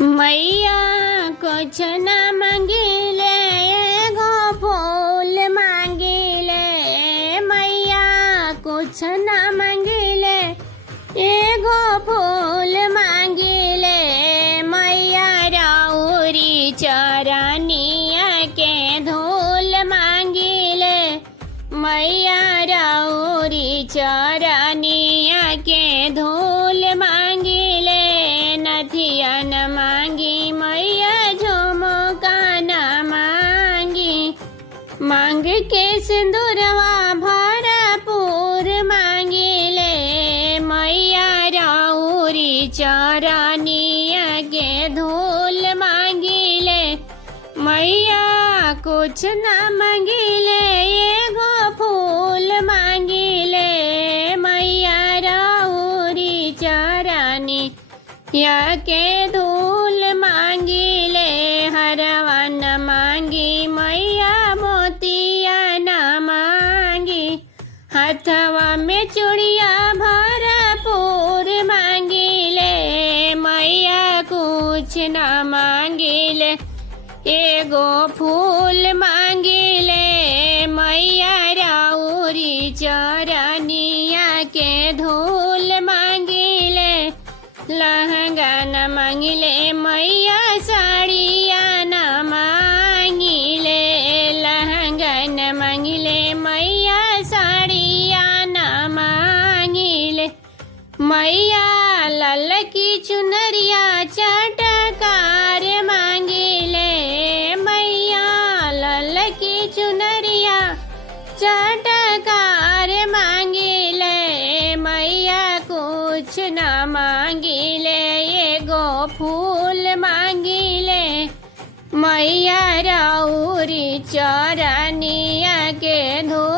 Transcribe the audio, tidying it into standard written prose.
मैया कुछ न मांगिले एगो फूल मांगिले। मैया कुछ न मांगिले एगो फूल मांगिले। मैया राउरी चरनिया के धूल मांगिले। मैया राउरी चरनिया के धूल मांगिले। नथिया न मांगी मैया झुमका न मांगी। मांग के सिंदूरवा भरपूर मांगिले। मैया राउरी चरनिया के धूल मांगिले। मैया कुछ न मांगिले एगो फूल मांगिले। मैया राउरी चरनी या के धूल मांगिले। हरवा न मांगी मैया मोतिया न मांगी। हथवा में चूड़िया भरपूर मांगिले। मैया कुछ न मांगिले एगो फूल मांगिले। मैया राउरी चरनिया के धूल मांगिले। लहंगा न मांगिले मैया साड़िया न मांगिले। लहंगा न मांगिले मैया साड़िया न मांगिले। मैया लाल की चुनरिया चटकार मांगिले। मैया लाल की चुनरिया चटकार मांगिले। मैया कुछ न मांगिले एगो फूल मांगिले। मैया राउरी चरनिया के धूल